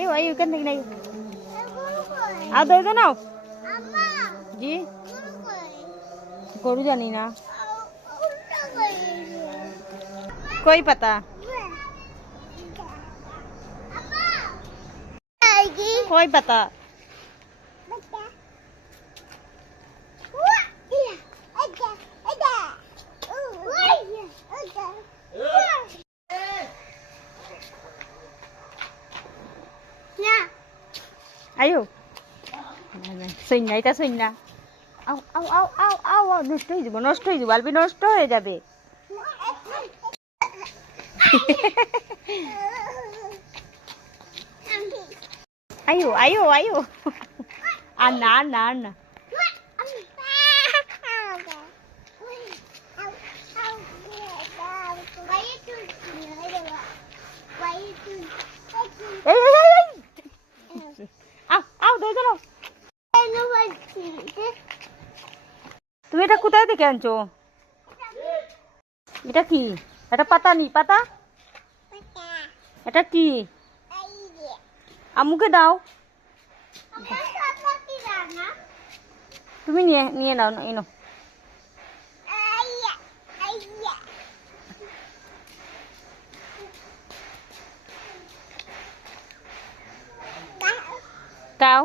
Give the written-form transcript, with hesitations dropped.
আয়ো আয়ো এখান থেকে নাই আর দে নাও জি গরু জানি না কই পাতা কই পাতা ayo swing না এটা swing না আও আও আও আও আও আও নষ্ট হয়ে যাবে বালবি নষ্ট হয়ে যাবে ayo ayo ayo আর না না না তুমি এটা কোথায় থেকে আনছো এটা কি এটা পাতা নি পাতা এটা কি আম্মুকে দাও তুমি নিয়ে নিয়ে নাও এনো দাও